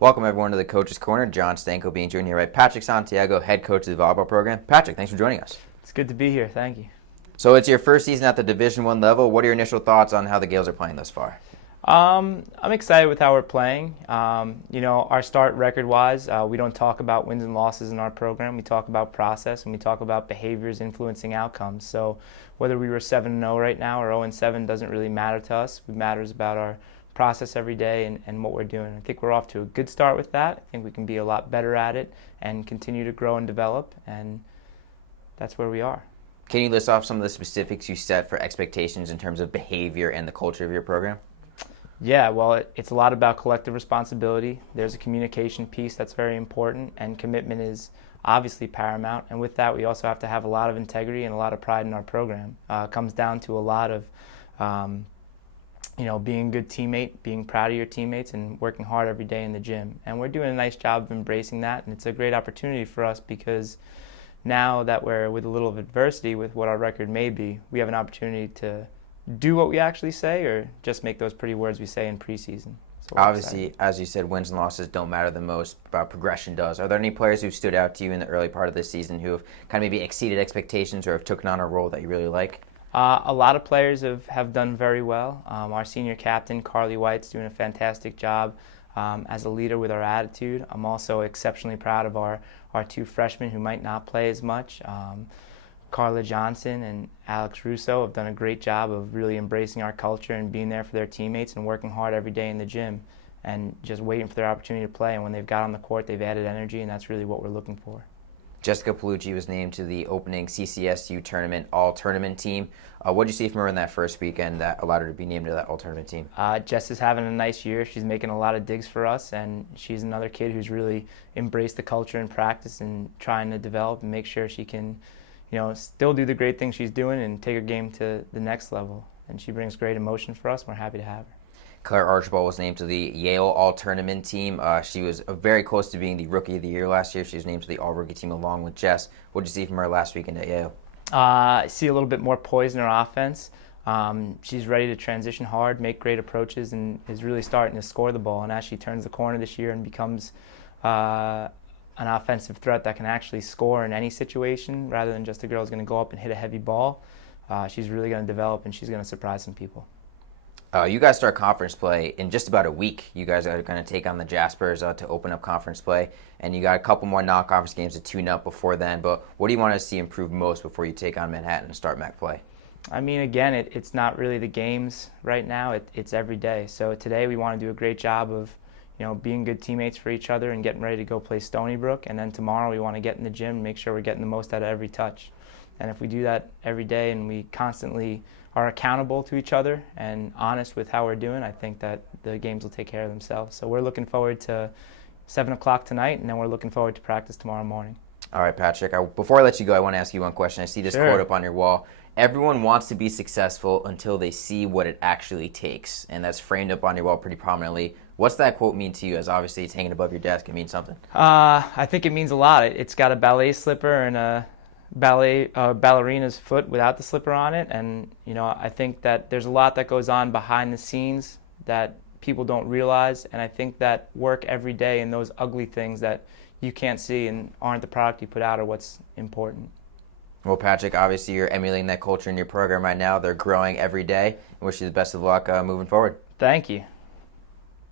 Welcome everyone to the Coach's Corner. John Stanko being joined here by Patric Santiago, head coach of the volleyball program. Patric, thanks for joining us. It's good to be here. Thank you. So it's your first season at the Division I level. What are your initial thoughts on how the Gaels are playing thus far? I'm excited with how we're playing. Our start record-wise, we don't talk about wins and losses in our program. We talk about process and we talk about behaviors influencing outcomes. So whether we were 7-0 right now or 0-7 doesn't really matter to us. It matters about our process every day and what we're doing. I think we're off to a good start with that. I think we can be a lot better at it and continue to grow and develop, and that's where we are. Can you list off some of the specifics you set for expectations in terms of behavior and the culture of your program? Yeah, well, it's a lot about collective responsibility. There's a communication piece that's very important, and commitment is obviously paramount. And with that, we also have to have a lot of integrity and a lot of pride in our program. It comes down to a lot of being a good teammate, being proud of your teammates, and working hard every day in the gym. And we're doing a nice job of embracing that, and it's a great opportunity for us because now that we're with a little of adversity with what our record may be, we have an opportunity to do what we actually say or just make those pretty words we say in preseason. So obviously, as you said, wins and losses don't matter the most, but progression does. Are there any players who stood out to you in the early part of this season who have kind of maybe exceeded expectations or have taken on a role that you really like? A lot of players have done very well. Our senior captain, Carly White's doing a fantastic job as a leader with our attitude. I'm also exceptionally proud of our two freshmen who might not play as much. Carla Johnson and Alex Russo have done a great job of really embracing our culture and being there for their teammates and working hard every day in the gym and just waiting for their opportunity to play. And when they've got on the court, they've added energy, and that's really what we're looking for. Jessica Palucci was named to the opening CCSU tournament all-tournament team. What did you see from her in that first weekend that allowed her to be named to that all-tournament team? Jess is having a nice year. She's making a lot of digs for us, and she's another kid who's really embraced the culture and practice and trying to develop and make sure she can still do the great things she's doing and take her game to the next level. And she brings great emotion for us, and we're happy to have her. Claire Archibald was named to the Yale All-Tournament team. She was very close to being the Rookie of the Year last year. She was named to the All-Rookie team along with Jess. What did you see from her last weekend at Yale? I see a little bit more poise in her offense. She's ready to transition hard, make great approaches, and is really starting to score the ball. And as she turns the corner this year and becomes an offensive threat that can actually score in any situation rather than just a girl who's going to go up and hit a heavy ball, she's really going to develop, and she's going to surprise some people. You guys start conference play in just about a week. You guys are going to take on the Jaspers to open up conference play, and you got a couple more non-conference games to tune up before then. But what do you want to see improve most before you take on Manhattan and start MAC play? I mean, again, it's not really the games right now. It's every day. So today we want to do a great job of being good teammates for each other and getting ready to go play Stony Brook. And then tomorrow we want to get in the gym and make sure we're getting the most out of every touch. And if we do that every day and we constantly are accountable to each other and honest with how we're doing, I think that the games will take care of themselves. So we're looking forward to 7 o'clock tonight, and then we're looking forward to practice tomorrow morning. All right, Patric, before I let you go, I want to ask you one question. I see this quote up on your wall. Everyone wants to be successful until they see what it actually takes, and that's framed up on your wall pretty prominently. What's that quote mean to you? As obviously it's hanging above your desk, it means something. I think it means a lot. It's got a ballet slipper and a ballerina's foot without the slipper on it, and I think that there's a lot that goes on behind the scenes that people don't realize, and I think that work every day and those ugly things that you can't see and aren't the product you put out are what's important. Well, Patric, obviously you're emulating that culture in your program right now. They're growing every day. I wish you the best of luck moving forward. Thank you.